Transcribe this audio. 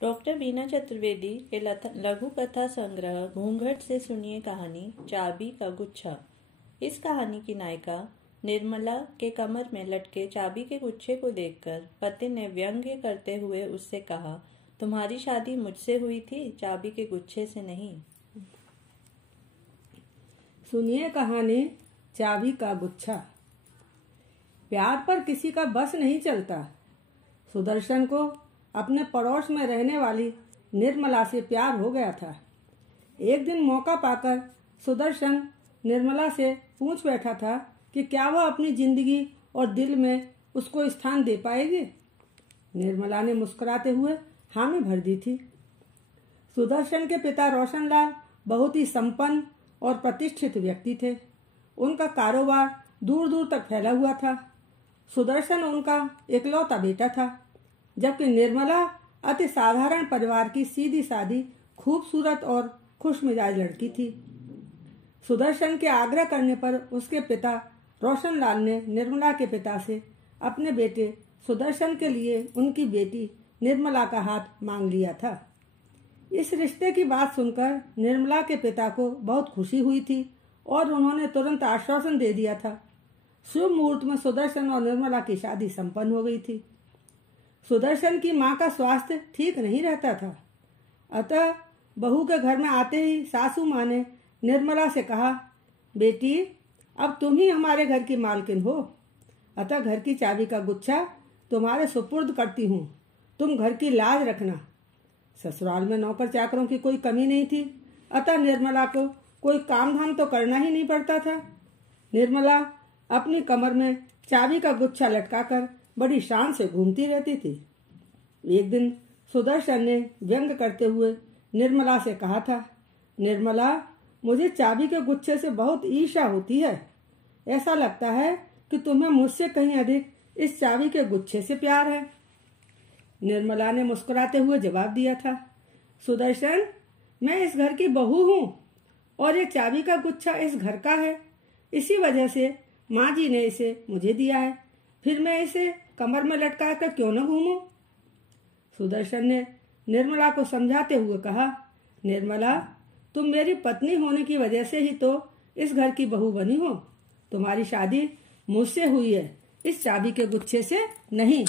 Doctor बीना चतुर्वेदी के लघु कथा संग्रह घूंघट से सुनिए कहानी चाबी का गुच्छा। इस कहानी की नायिका निर्मला के कमर में लटके चाबी के गुच्छे को देखकर पति ने व्यंग्य करते हुए उससे कहा, तुम्हारी शादी मुझसे हुई थी, चाबी के गुच्छे से नहीं। सुनिए कहानी चाबी का गुच्छा। प्यार पर किसी का बस नहीं चलता। सुदर्शन को अपने पड़ोस में रहने वाली निर्मला से प्यार हो गया था। एक दिन मौका पाकर सुदर्शन निर्मला से पूछ बैठा था कि क्या वह अपनी जिंदगी और दिल में उसको स्थान दे पाएगी। निर्मला ने मुस्कुराते हुए हामी भर दी थी। सुदर्शन के पिता रोशनलाल बहुत ही संपन्न और प्रतिष्ठित व्यक्ति थे। उनका कारोबार दूर दूर तक फैला हुआ था। सुदर्शन उनका इकलौता बेटा था, जबकि निर्मला अति साधारण परिवार की सीधी सादी खूबसूरत और खुशमिजाज लड़की थी। सुदर्शन के आग्रह करने पर उसके पिता रोशनलाल ने निर्मला के पिता से अपने बेटे सुदर्शन के लिए उनकी बेटी निर्मला का हाथ मांग लिया था। इस रिश्ते की बात सुनकर निर्मला के पिता को बहुत खुशी हुई थी और उन्होंने तुरंत आश्वासन दे दिया था। शुभ मुहूर्त में सुदर्शन और निर्मला की शादी संपन्न हो गई थी। सुदर्शन की मां का स्वास्थ्य ठीक नहीं रहता था, अतः बहू के घर में आते ही सासू मां ने निर्मला से कहा, बेटी अब तुम ही हमारे घर की मालकिन हो, अतः घर की चाबी का गुच्छा तुम्हारे सुपुर्द करती हूँ। तुम घर की लाज रखना। ससुराल में नौकर चाकरों की कोई कमी नहीं थी, अतः निर्मला को कोई काम धाम तो करना ही नहीं पड़ता था। निर्मला अपनी कमर में चाबी का गुच्छा लटकाकर बड़ी शान से घूमती रहती थी। एक दिन सुदर्शन ने व्यंग करते हुए निर्मला से कहा था, निर्मला मुझे चाबी के गुच्छे से बहुत ईर्ष्या होती है। ऐसा लगता है कि तुम्हें मुझसे कहीं अधिक इस चाबी के गुच्छे से प्यार है। निर्मला ने मुस्कुराते हुए जवाब दिया था, सुदर्शन मैं इस घर की बहू हूँ और ये चाबी का गुच्छा इस घर का है। इसी वजह से माँ जी ने इसे मुझे दिया है, फिर मैं इसे कमर में लटका कर क्यों न घूमूं। सुदर्शन ने निर्मला को समझाते हुए कहा, निर्मला तुम मेरी पत्नी होने की वजह से ही तो इस घर की बहू बनी हो। तुम्हारी शादी मुझसे हुई है, इस चाबी के गुच्छे से नहीं।